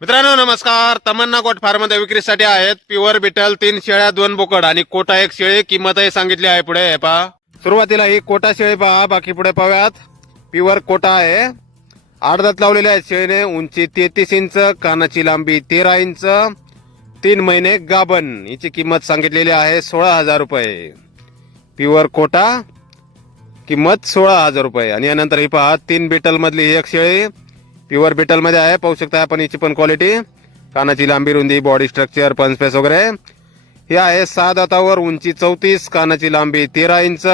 मित्रांनो नमस्कार. तमन्ना गोट फार्ममध्ये विक्रीसाठी आहेत प्युअर बिटल तीन शेळ्या दोन बोकड आणि कोटा एक शेळी. किंमतही सांगितली आहे पुढे. हे पहा. सुरुवातीला ही कोटा शेळी पहा. बाकी पुढे पाहूयात. प्युअर कोटा आहे. आडदात लावलेले आहेत शेळीने. उंची तेहतीस इंच कानाची लांबी तेरा इंच तीन महिने गाबन हिची किंमत सांगितलेली आहे सोळा हजार रुपये. प्युअर कोटा किंमत सोळा हजार रुपये. आणि यानंतर ही पहा तीन बिटल मधली एक शेळी. प्युअर बिटलमध्ये आहे पाहू शकता आपण हिची पण क्वालिटी कानाची लांबी रुंदी बॉडी स्ट्रक्चर पंचपेस वगैरे. हे आहे सहा दातावर उंची चौतीस कानाची लांबी तेरा इंच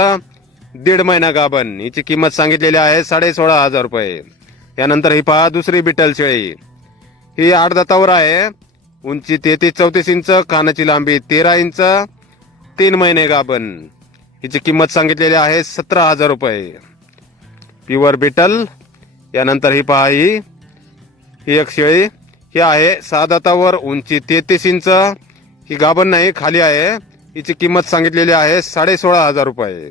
दीड महिना गाभण. हिची किंमत सांगितलेली आहे साडे सोळा हजार रुपये. यानंतर ही पहा दुसरी बिटल शेळी. ही आठ दातावर आहे. उंची तेहतीस चौतीस इंच कानाची लांबी तेरा इंच तीन महिने गाभण. हिची किंमत सांगितलेली आहे सतरा हजार रुपये. प्युअर बिटल यानंतर ही पहा ही. ही एक शेळी. ही आहे सहा दातावर उंची तेहतीस इंच. ही गाभण नाही खाली आहे. हिची किंमत सांगितलेली आहे साडे सोळा हजार रुपये.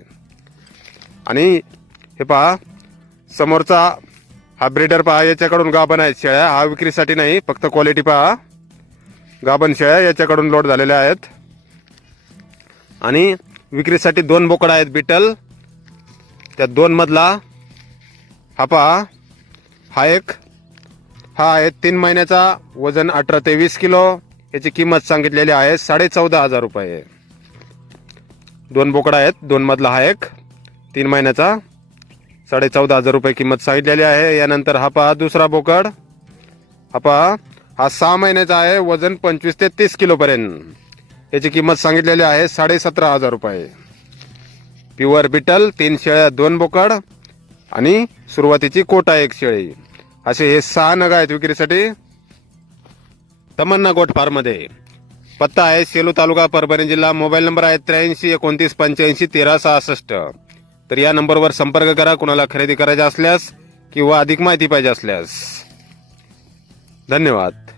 आणि हे पहा समोरचा हा ब्रेडर पहा याच्याकडून गाभण आहेत शेळ्या. हा विक्रीसाठी नाही फक्त क्वालिटी पहा. गाभण शेळ्या याच्याकडून लोड झालेल्या आहेत. आणि विक्रीसाठी दोन बोकडा आहेत बिटल त्या दोन मधला हा पहा हा एक. हा आहे तीन महिन्याचा वजन अठरा ते वीस किलो. याची किंमत सांगितलेली आहे साडे चौदा हजार रुपये. दोन बोकडा आहेत दोन मधला हा एक. तीन महिन्याचा साडे चौदा हजार रुपये किंमत सांगितलेली आहे. यानंतर हा पहा दुसरा बोकड. हा पहा हा सहा महिन्याचा आहे वजन पंचवीस ते तीस किलोपर्यंत याची किंमत सांगितलेली आहे साडे सतरा हजार रुपये. प्युअर बिटल तीन शेळ्या दोन बोकड. आणि सुरुवातीची कोटा एक शेळी. असे हे सहा नग आहेत विक्रीसाठी. तमन्ना गोट फार्ममध्ये. पत्ता आहे सेलू तालुका परभणी जिल्हा. मोबाईल नंबर आहे त्र्याऐंशी एकोणतीस पंच्याऐंशी तेरा सहासष्ट. तर या नंबरवर संपर्क करा. कुणाला खरेदी करायचे असल्यास किंवा अधिक माहिती पाहिजे असल्यास. धन्यवाद.